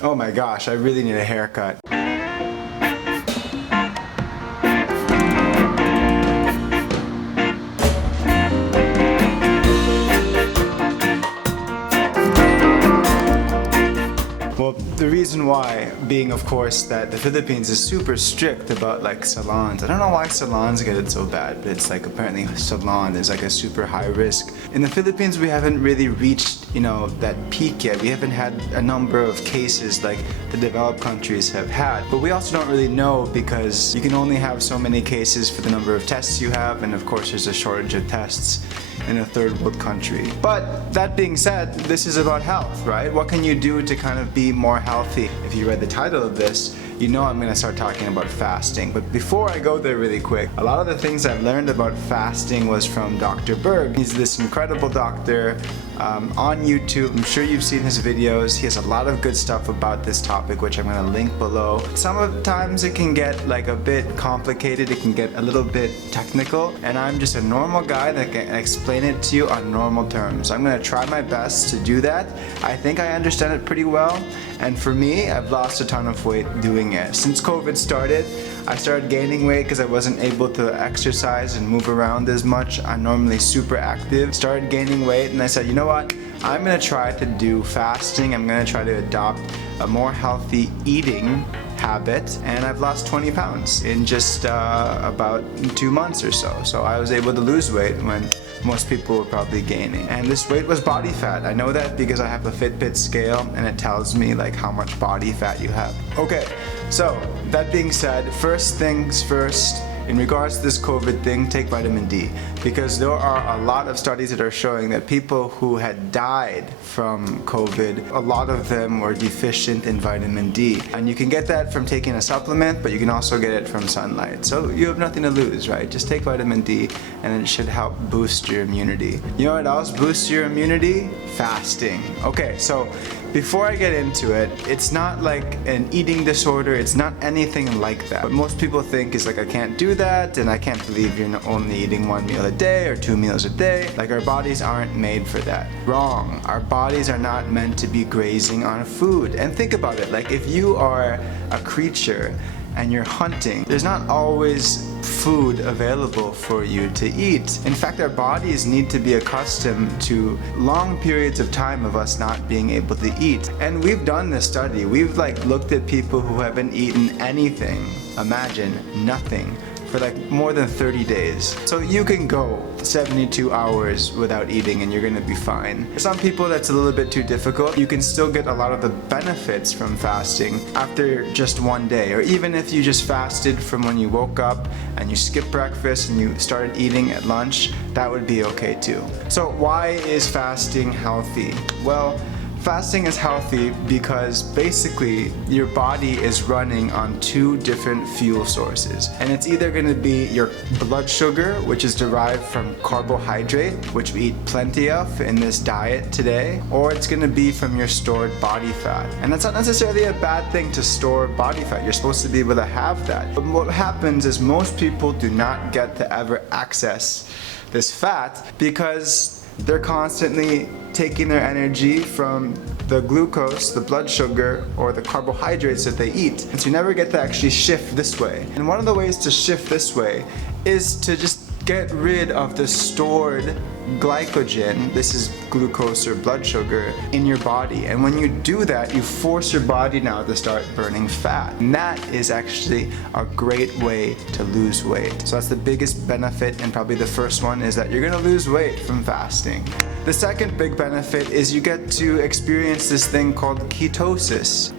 Oh my gosh, I really need a haircut. Well, the reason why being, of course, that the Philippines is super strict about like salons. I don't know why salons get it so bad, but it's like apparently salon is like a super high risk. In the Philippines, we haven't really reached, that peak yet. We haven't had a number of cases like the developed countries have had. But we also don't really know because you can only have so many cases for the number of tests you have, and of course there's a shortage of tests in a third world country. But that being said, this is about health, right? What can you do to kind of be more healthy? If you read the title of this, you know I'm gonna start talking about fasting. But before I go there really quick, a lot of the things I've learned about fasting was from Dr. Berg. He's this incredible doctor on YouTube. I'm sure you've seen his videos. He has a lot of good stuff about this topic, which I'm gonna link below. Sometimes it can get like a bit complicated. It can get a little bit technical, and I'm just a normal guy that can explain it to you on normal terms. I'm gonna try my best to do that. I think I understand it pretty well. And for me, I've lost a ton of weight doing it. Since COVID started, I started gaining weight because I wasn't able to exercise and move around as much. I'm normally super active. Started gaining weight, and I said, you know what? I'm gonna try to do fasting. I'm gonna try to adopt a more healthy eating habit, and I've lost 20 pounds in just about 2 months or so. So I was able to lose weight when most people were probably gaining. And this weight was body fat. I know that because I have a Fitbit scale and it tells me like how much body fat you have. Okay, so that being said, first things first, in regards to this COVID thing, take vitamin D, because there are a lot of studies that are showing that people who had died from COVID, a lot of them were deficient in vitamin D. And you can get that from taking a supplement, but you can also get it from sunlight. So you have nothing to lose, right? Just take vitamin D and it should help boost your immunity. You know what else boosts your immunity? Fasting. Okay, so before I get into it, it's not like an eating disorder, it's not anything like that. What most people think is like, I can't do that, and I can't believe you're only eating 1 meal a day or 2 meals a day. Like, our bodies aren't made for that. Wrong. Our bodies are not meant to be grazing on food. And think about it, like if you are a creature and you're hunting, there's not always food available for you to eat. In fact, our bodies need to be accustomed to long periods of time of us not being able to eat. And we've done this study. We've like looked at people who haven't eaten anything, imagine nothing, for like more than 30 days. So you can go 72 hours without eating and you're gonna be fine. For some people that's a little bit too difficult. You can still get a lot of the benefits from fasting after just 1 day, or even if you just fasted from when you woke up and you skipped breakfast and you started eating at lunch, that would be okay too. So why is fasting healthy? Well, fasting is healthy because basically your body is running on 2 different fuel sources. And it's either going to be your blood sugar, which is derived from carbohydrate, which we eat plenty of in this diet today, or it's going to be from your stored body fat. And that's not necessarily a bad thing to store body fat. You're supposed to be able to have that. But what happens is most people do not get to ever access this fat because they're constantly taking their energy from the glucose, the blood sugar, or the carbohydrates that they eat. And so you never get to actually shift this way. And one of the ways to shift this way is to just get rid of the stored glycogen, this is glucose or blood sugar, in your body. And when you do that, you force your body now to start burning fat. And that is actually a great way to lose weight. So that's the biggest benefit, and probably the first one, is that you're gonna lose weight from fasting. The second big benefit is you get to experience this thing called ketosis.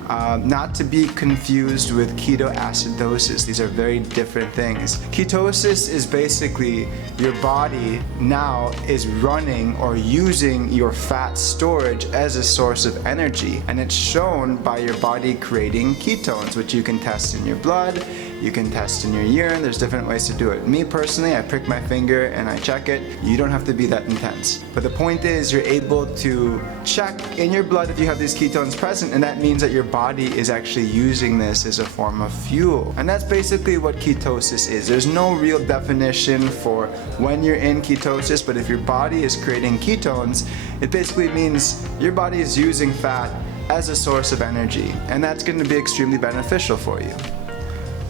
Not to be confused with ketoacidosis. These are very different things. Ketosis is basically your body now is running or using your fat storage as a source of energy, and it's shown by your body creating ketones, which you can test in your blood, you can test in your urine. There's different ways to do it. Me personally, I prick my finger and I check it. You don't have to be that intense. But the point is, you're able to check in your blood if you have these ketones present, and that means that your body is actually using this as a form of fuel. And that's basically what ketosis is. There's no real definition for when you're in ketosis, but if your body is creating ketones, it basically means your body is using fat as a source of energy, and that's going to be extremely beneficial for you.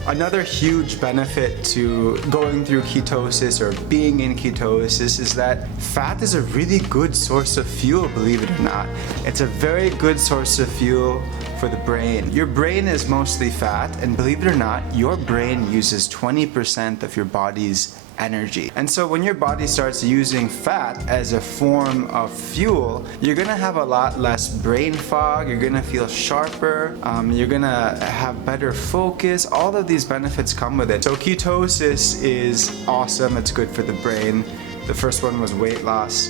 Another huge benefit to going through ketosis or being in ketosis is that fat is a really good source of fuel, believe it or not. It's a very good source of fuel for the brain. Your brain is mostly fat, and believe it or not, your brain uses 20% of your body's energy. And so when your body starts using fat as a form of fuel, you're gonna have a lot less brain fog, you're gonna feel sharper, you're gonna have better focus. All of these benefits come with it. So ketosis is awesome, it's good for the brain. The first one was weight loss.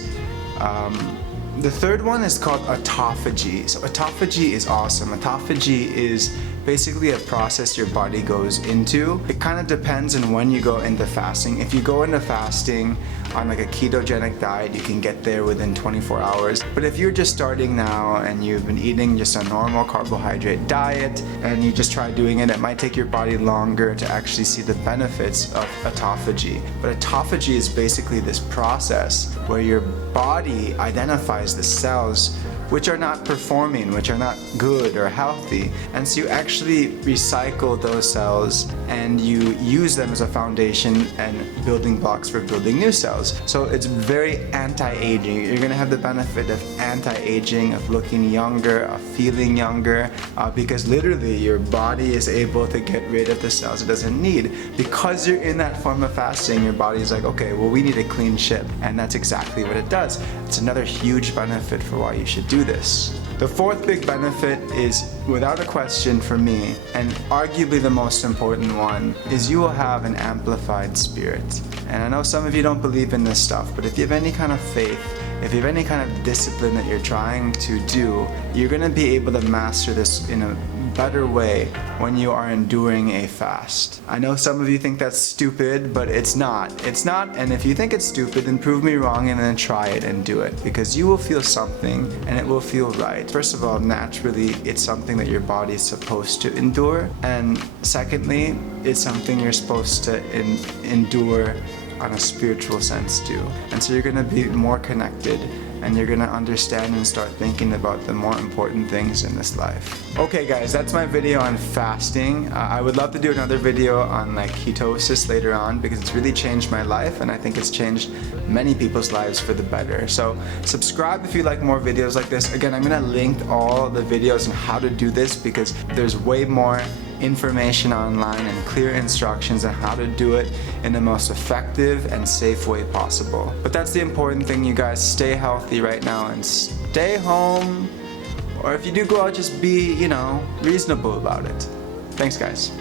The third one is called autophagy. So autophagy is awesome. Autophagy is basically a process your body goes into. It kind of depends on when you go into fasting. If you go into fasting on like a ketogenic diet, you can get there within 24 hours. But if you're just starting now and you've been eating just a normal carbohydrate diet and you just try doing it, it might take your body longer to actually see the benefits of autophagy. But autophagy is basically this process where your body identifies the cells which are not performing, which are not good or healthy. And so you actually recycle those cells and you use them as a foundation and building blocks for building new cells. So it's very anti-aging. You're gonna have the benefit of anti-aging, of looking younger, of feeling younger, because literally your body is able to get rid of the cells it doesn't need. Because you're in that form of fasting, your body's like, okay, well, we need a clean ship. And that's exactly what it does. It's another huge benefit for why you should do this. The fourth big benefit is, without a question for me, and arguably the most important one, is you will have an amplified spirit. And I know some of you don't believe in this stuff, but if you have any kind of faith, if you have any kind of discipline that you're trying to do, you're going to be able to master this in a better way when you are enduring a fast. I know some of you think that's stupid, but it's not. It's not, and if you think it's stupid, then prove me wrong and then try it and do it, because you will feel something and it will feel right. First of all, naturally, it's something that your body is supposed to endure, and secondly, it's something you're supposed to endure on a spiritual sense too. And so you're gonna be more connected and you're gonna understand and start thinking about the more important things in this life. Okay guys, that's my video on fasting. I would love to do another video on like ketosis later on, because it's really changed my life and I think it's changed many people's lives for the better. So subscribe if you like more videos like this. Again, I'm gonna link all the videos on how to do this, because there's way more information online and clear instructions on how to do it in the most effective and safe way possible. But that's the important thing, you guys. Stay healthy right now and stay home, or if you do go out, just be, reasonable about it. Thanks guys.